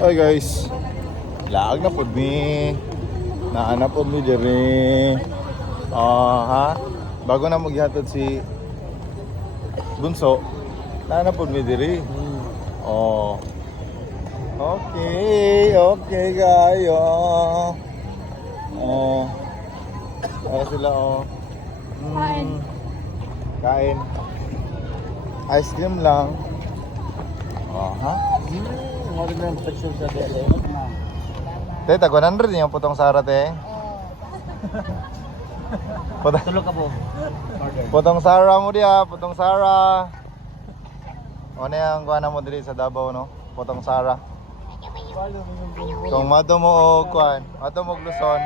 Hi guys. Laag na pod mi. Naana pod mi diri. Ha? Bago na maghatod si Bunso. Naana pod mi diri. Oh. Okay, okay kayo. Oh. Ay sila oh. Kain. Kain. Ice cream lang. Ha? Te, tag 100 yung putong Sara, te. Tulog ka po. Putong Sara mo dia, putong Sara. Ano yung kuha na mo diri sa Davao, no? Putong Sara. Kung mato mo o kuhan, mato mo Luzon,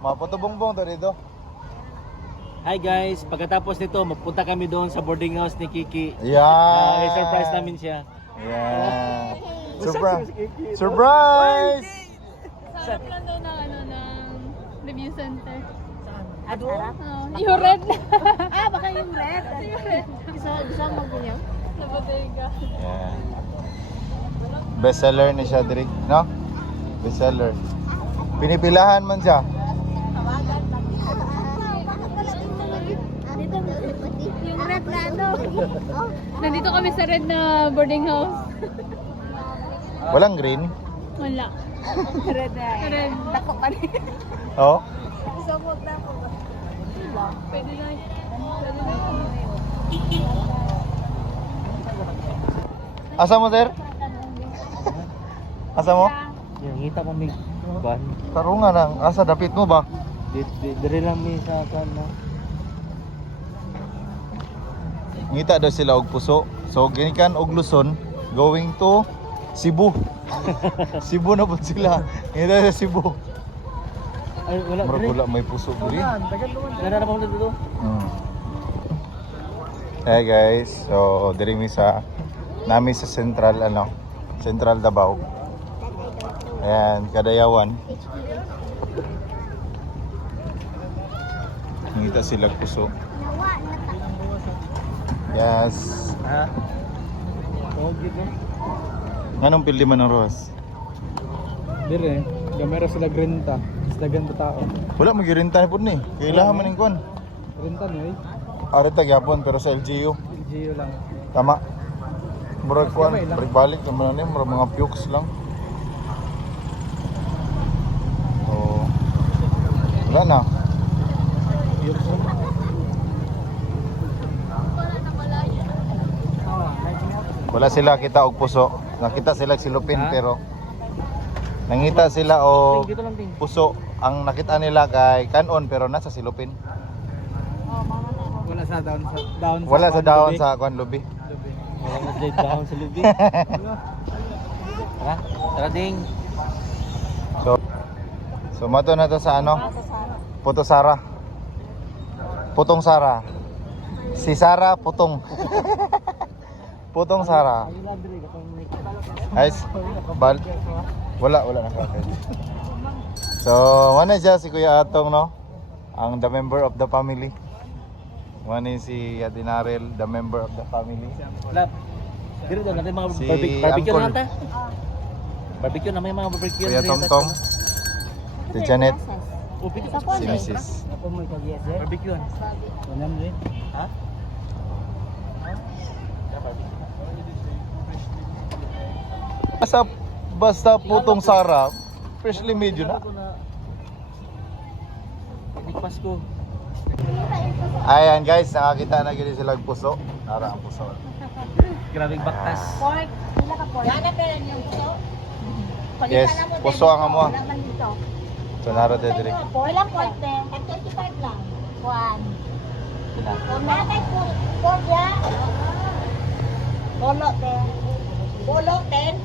maputo bongbong to dito. Hi guys, pagkatapos nito, magpunta kami doon sa boarding house ni Kiki. Yeah. I-surprise namin siya. Yeah. Surprise! Surprise! Sarap lang daw ng review center. Sarap? Yung red. Baka yung red. Yung red. Gusto mo ganyan? Sa bodega. Yeah. Bestseller ni siya diri, no? Bestseller. Pinipilahan man siya. Yung red na ano? Nandito kami sa red na boarding house. Walang green. Wala. Red na. Red. Dako pa rin. Oh. Gusto mo na po ba? Pwede na. Asa mo, sir? Asa mo? Yung hita mo may ban. Tarungan lang. Asa dapit mo ba? Dire lang mi sa kana. Ngita daw sila og puso. So ginikan og Luzon going to Cebu. Cebu na po sila. Ngita sa Cebu. Ay wala Murag dire. wala may puso diri. Wala na pa dito. Hey guys, so diri mi sa nami sa Central Central Davao. Ayan, Kadayawan. Ngita sila puso. Yes. Ha? Oh, gitu. Anong pildi man ng Ross? Dire, gamera sila grinta. Sila ganda tao. Wala magirinta ni pud ni. Kailangan man ning kuan. Grinta niyo eh. Arita gyapon pero sa LGU. LGU lang. Tama. Murag kuan, Gamay lang. balik naman ni murag mga pukes lang. So, wala na. Wala sila kita og puso. Nakita sila silupin Ha? pero nangita sila og Dito lang ting. puso. Ang nakita nila kay kanon pero nasa silupin. Wala sa down sa Wala sa dahon lobby. sa kuan lobby. Lobby. Wala na date down sa lubi. Tara, tara ding. So mato na to sa ano? Puto Sara. Putong Sara. Si Sara Putong. Putong Sara. Guys, wala na kakay. So, wala siya si Kuya Atong, no? Ang the member of the family. Wala si Adinarel, the member of the family. Wala. Dire daw natin mga Si barbecue Uncle. na ta. Barbecue na may mga barbecue. Kuya dire, Tomtom, si Janet, Oh, pwede Sa pa. si Mrs. Ako mo pag-yes eh. Barbecue. Wala mo din. Ha? Basta Putong Sara, freshly made yun na. Hindi Pasko. Ayan guys, nakakita na gini sila puso. Nara ang puso. Grabing baktas. Pork. Sila ka pork. Yana pero yung puso. Yes, puso ang amo. Naman dito. So nara te dire. Walang pork te. At 25 lang. One. Kung nakay pork ya. Polo te. Polo 10.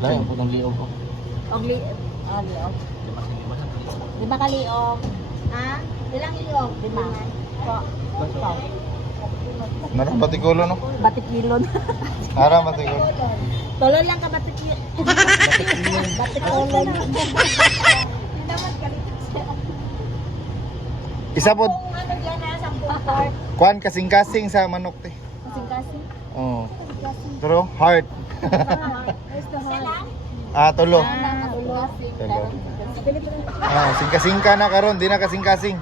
Lang yung putong liog ko. Og liog. 5 kaliog. Ha? Ilang liog? 5. Po. Nara batikulo no? Batikilon. Nara batikulo. Tolo lang ka batikilon. Batikilon. Naman kalitik siya. Isa po, Kung ano dyan na, 10 pork. kuan kasing-kasing sa manok te. Kasing-kasing. Oo. Kasing-kasing. Pero heart. Where's the heart? Tulo. Tulo. Tulo. Singka-singka na karon, di na kasing-kasing.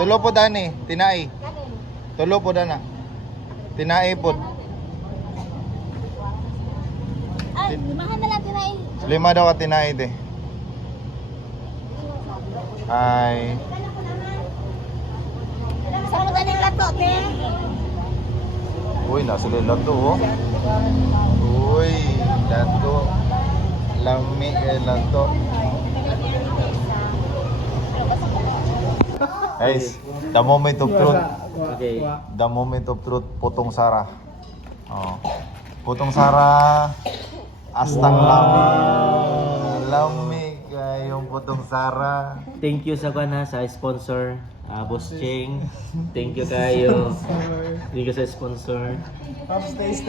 Tulo po dani, tinai. Tulo po dana. Tinai po. Ay, limahan na lang tinay. 5 daw ka tinai de. Ay. Saan mo galing lato, te? Uy, nasa lato oh. Uy, lato. Lami lato. Guys, the moment of truth. Okay. The moment of truth, Putong Sara. Oh. Putong Sara, astang lami. Lami kayong Putong Sara. Thank you sa kana sa sponsor, Boss Cheng. Thank you kayo. Thank you sa sponsor. Taste.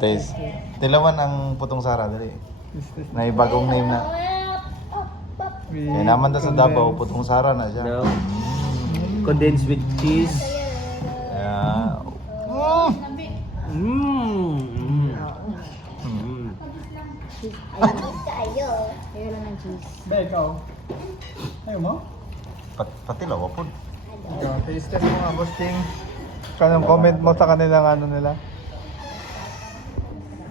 Taste. Tilawan ang Putong Sara, dali. May bagong name na. Kaya naman na sa Davao, Putong Sara na siya. No. Condensed with cheese. Yeah. Kayo. Kayo lang ng juice. Ba, ikaw? Ayaw mo? Pati lawa po. Taste test mo nga, Boss Ching. Kanang comment mo sa kanilang ano nila.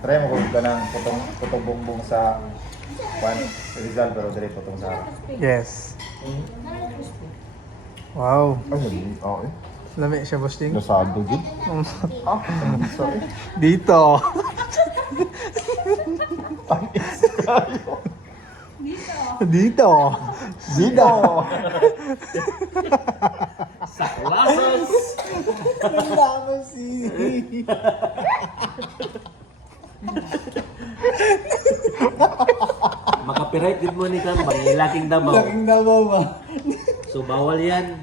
Try mo kung ka ng putong bongbong sa Rizal, pero dali Putong Sara. Yes. Wow. Ay, okay. Lami siya, Boss Ching. Lasado din. Sorry. Dito. Dito. Dito. Saklasas! Laman si. Makapiright din mo ni Kam, laking Davao. Laking Davao ba? So bawal yan.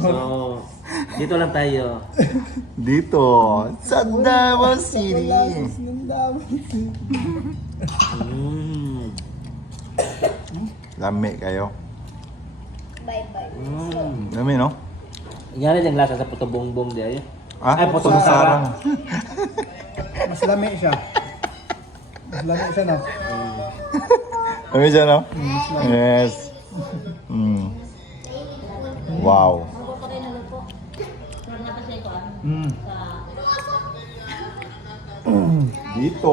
So dito lang tayo. Dito. Sa Davao City. Mm. Lami kayo. Bye-bye. Lami, no? Yan yung lasa sa puto bongbong di ay. Ah, Ay, Putong Sara. Mas lami siya. Mas lami siya, no? Lami siya, no? Yes. Wow. Dito.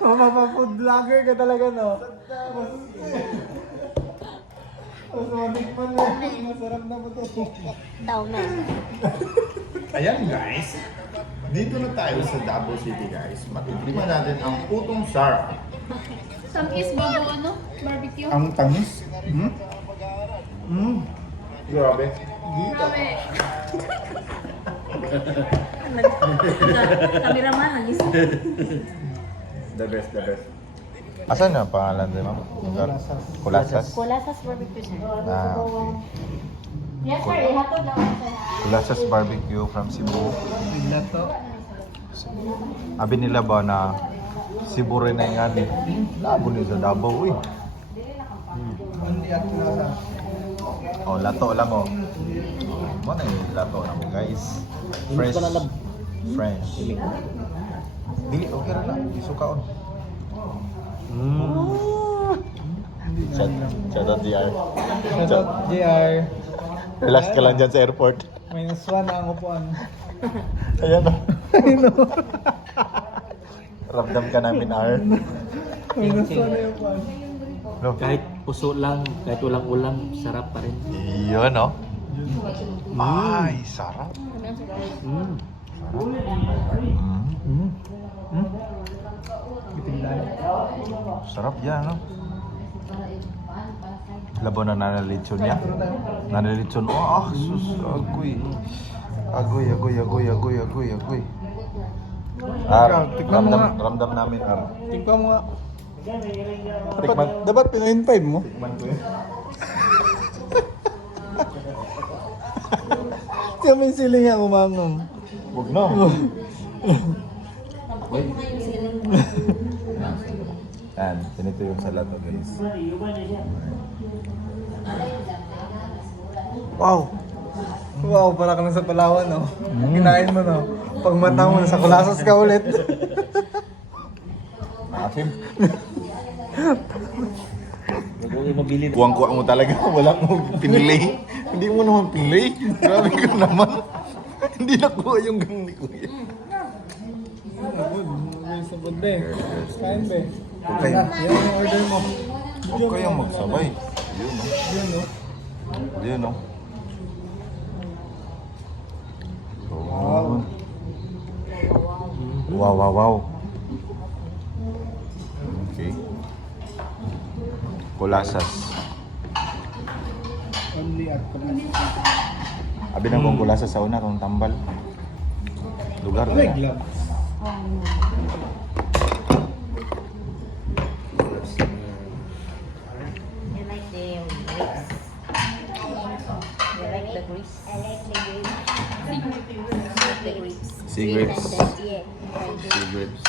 Mapapa-food vlogger ka talaga, no? Mas matikman mo. Masarap na po to. Daw na. Ayan guys, dito na tayo sa Davao City guys. Matitikman natin ang Putong Sara. Samkis bago ano? Barbecue? Ang tamis. Grabe. Grabe. Kameraman, nagis. The best, the best. Asan na ang pangalan din, ma'am? Kulasas. Kulasas barbecue, sir. Yes, sir. Ihatod lang ako, sir. Kulasas barbecue from Cebu. Bigla to. Abi nila ba na Cebu rin na yung ani? Labo niyo sa Davao, eh. Hindi at lasa. Oh, lato lang oh. Ano yung lato na mo guys? Fresh. Fresh. Dili, okay ra lang. Isukaon. Shout out JR. Shout out, JR. Relax ka lang dyan sa airport. Minus 1 na ang upuan. Ayan o. Ramdam ka namin, R. Minus 1 na yung upuan. No. Kahit puso lang, kahit walang ulam, sarap pa rin. Iyon o. Ay, sarap. Itingnan. Sarap yan, no? Labo na nanalitson niya. Nanalitson. Oh, sus. Agoy. Agoy. Tikman mo nga. Ramdam namin, Ar. Tingnan mo nga. Tikman. Dapat pinahin 5 mo. Tikman ko yun. Kami sila nga umangong. Huwag na. Wait. Yan, ganito yung salato, guys. Wow! Wow, para ka na sa Palawan, no? Kinain mo, no? Pag mata mo, nasa Kulasas ka ulit. Asim. Huwag mo mabili. Kuwang-kuwang mo talaga. Wala mo pinili. Hindi mo naman pinili. Grabe ka naman. Hindi nakuha yung gang ni Kuya. May sabod, be. Kain, be. Okay. Yan yung order mo. Huwag kayang magsabay. Yun, no? Yun, no? Yun, no? Wow. Wow, wow, wow. Okay. Kulasas. Only at Kulasas. Abi na kong kulasas sa una, kung tambal. Lugar May na. gloves. You like the grapes? You like the grapes? I like the grapes. The grapes. Sea grapes. Yeah. Sea grapes.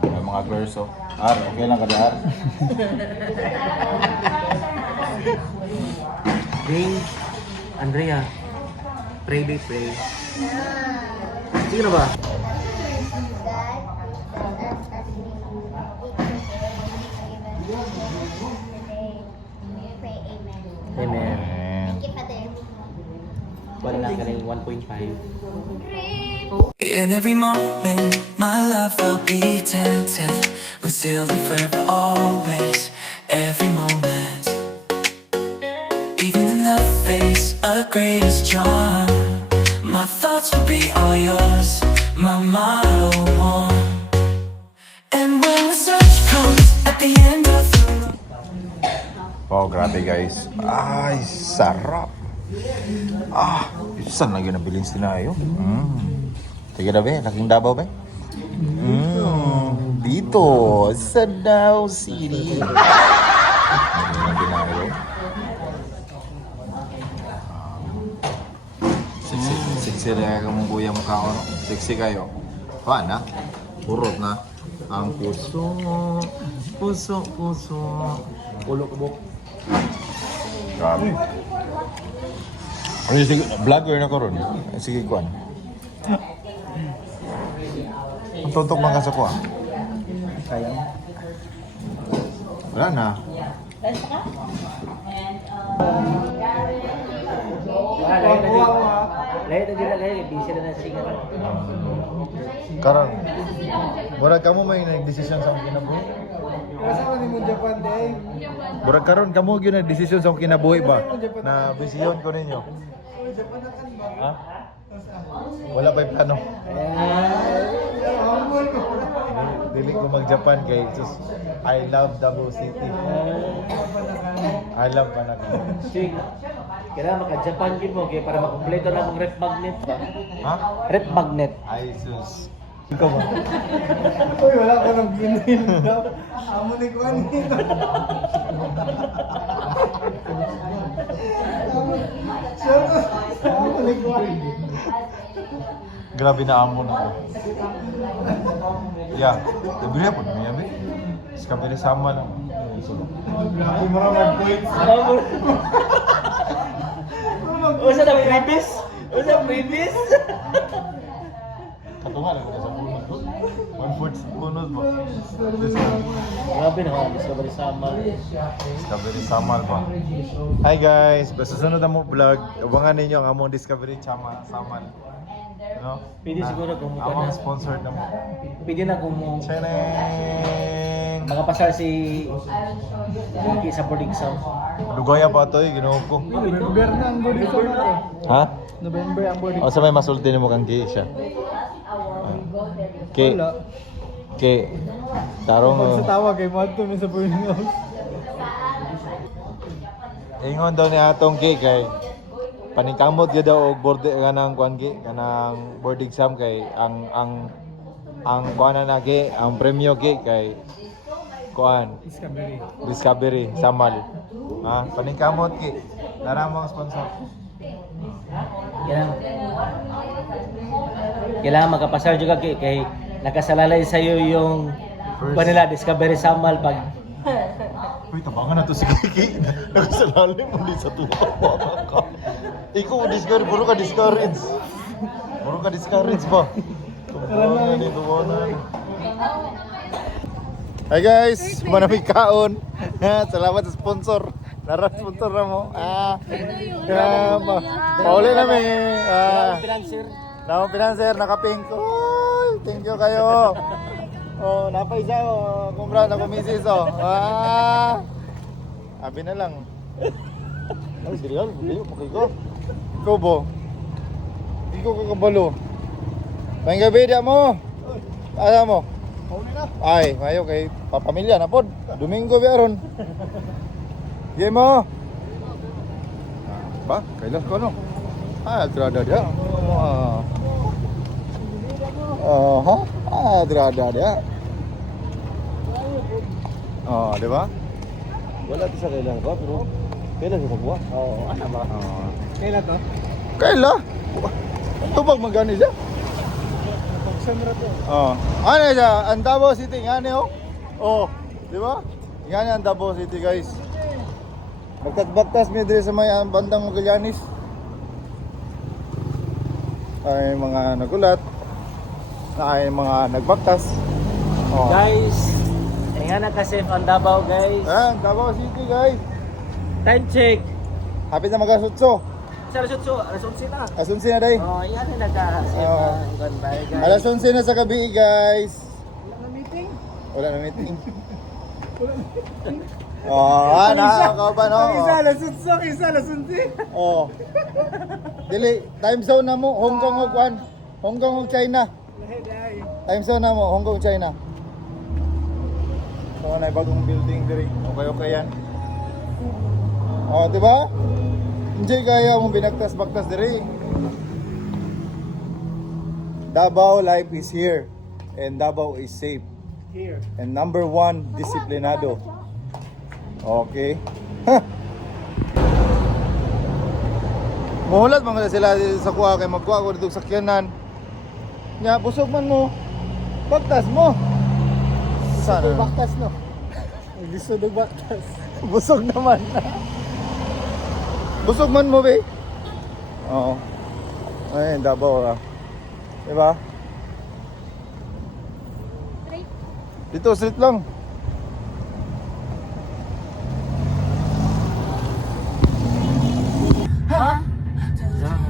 May mga girls, oh. Ar, okay lang kada Ar. Ding, Andrea, pray, babe, pray. Sige na ba? Pray amen. Amen. And Thank you, Father. Wala na ka ng 1.5. In every moment, my love will be tempted. We'll still be forever, always. Every moment, even in the face of greatest charm, my thoughts will be all yours, my motto one. And when the search comes at the end of the road. wow, grabe guys. Ay, sarap. Ah, saan lagi nabiling sinayo? Tiga na ba? Laking Davao ba? Dito, sa Davao City. Binayo. Sexy na ka mong kuya mukha ko, no? Sexy kayo. Pa na? Purot na. Ang puso, puso, puso. Ulo ko buk. Grabe. Ay, sige, vlogger na ko ron. Sige, kuan. Ang tutok man ka sa kuan. Wala na. Lahat na dila, lahat. Busy na na singer. Karon. Murag kamo may nagdesisyon sa akong kinabuhi. Kasama ni mo Japan, day. Murag karon kamo gyud nagdesisyon sa akong kinabuhi ba na bisyon ko ninyo. Ha? Wala pa'y plano. Dili ko mag-Japan kay just I love Davao City. I love Managua. Sige. Kailangan maka-Japan din mo kaya para makumpleto na mong rep magnet ba? Ha? Rep magnet. Ay, sus. Ikaw ba? Uy, wala ka nang ginahin daw. Amo ni Kuan nito. Amo ni Kuan. Grabe na amo na. Yeah. Debili po na yabi. Skabili sama lang. Grabe mo naman points. Usa na previous? Usa previous? Katunga lang ko sa punos. 1/4 punos ba? Grabe na, discovery sama. Discovery Samal ba? Hi guys! Basta sunod ang mo vlog. Abangan ninyo ang among Discovery Samal. Ano? Pwede siguro kung mukha among na. sponsored na mo. Pwede na kung mo Cheneng! makapasal si Kiki sa boarding exam. Dugaya pa ito eh, ginoo ko. November na ang boarding sa nato. Ha? November ang boarding. O sa may masulti mo kang Ki siya? Ki? Wala. Ki? Tarong Pag sa tawag kay Madto mi sa boarding house. ingon daw ni atong Ki kay paningkamot gyud daw og board kanang kuan Ki kanang board exam kay ang kuan na Ki ang premyo Ki kay kuan Discovery Samal. Ha, paningkamot Ki. Tara mo ang sponsor. Kailangan makapasal juga kay nakasalalay sa iyo yung pa nila Discovery Samal pag Uy, tabangan na to si Kiki. Nakasalalim mo di sa tuwa. Ka. Ikaw, discourage. Puro ka discourage. Puro ka discourage ba? Tabangan dito mo na. Hi guys, manamig kaon. Salamat sa sponsor. Lara sponsor na mo. Pauli namin. financer. Namang pinanser, naka-pink. Uy, thank you kayo. Oh, napaisa oh. Kumbra na kumisis oh. Abi na lang. Ay, dirial, bulayo mo kayo. Ikaw bo. Ikaw ka kabalo. Mayang gabi dia mo. Ano mo? Ay, mayo kay papamilya na pod. Domingo biaron. Game mo. Ba, kailan ko no? Terada dia. Terada dia. Oh, di ba? Wala to sa kailan ko pero kailan sa buwa. Oo, ana ba? Kailan to? Kaila. Tubag magani siya. Pagsamra to. Oh. Ano siya? Ang Davao City ngani oh. Oh, di ba? Ngani ang Davao City, guys. Bagtas mi dire sa may bandang Magallanes. Ay mga nagulat. Ay mga nagbaktas. Oh. Guys, nga na kasi ang Davao guys. Davao City, guys. Time check. Hapit na magasutso. Sa alas 11 na. Alas 11 na day. Oh, yan na nagka-save Oo. bye guys. Alas 11 na sa gabi, guys. Wala na meeting? Wala na meeting. Oh, nakakaba no. alas 8, isa alas 11. Oh. Dili, time zone na mo, Hong Kong ug Hong Kong ug China. Lahi dai. Time zone na mo, Hong Kong, China. So, na bagong building diri. Okay yan. Oh, di ba? Hindi kaya mo binagtas-bagtas diri. Davao life is here and Davao is safe. Here. And number 1, disiplinado. Okay. Muhulat mga sila sa kuha kay magkuha ko dito sa sakyanan. Nya busog man mo. Bagtas mo. Sana. Baktas no. Gusto ng baktas. Busog naman. Busog man mo, be. Oo. Ay, Davao ah. Diba? Dito, street lang.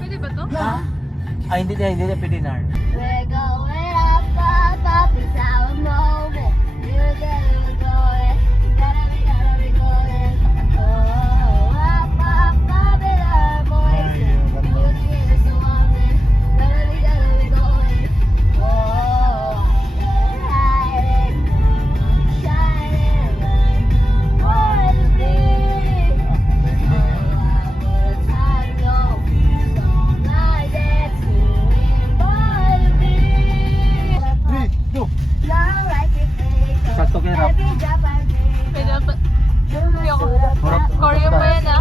Pwede ba to? Ay, hindi na pwede na. We're going up, up, up, it's our moment. We're going. Gotta be going. Oh, up, up, up, in our voices. You see us woman. Gotta be going. Oh, shining, shining like more to be. Oh, I would have no song like that to more to be. Long like it takes. Sakto kayo rap. Every drop I take. Pwede ba? Hindi ako. Choreo pa yan ah.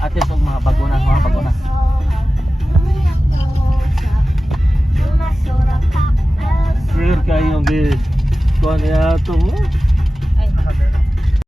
At least mga bago na. Clear kayo yung kuha niya ito mo.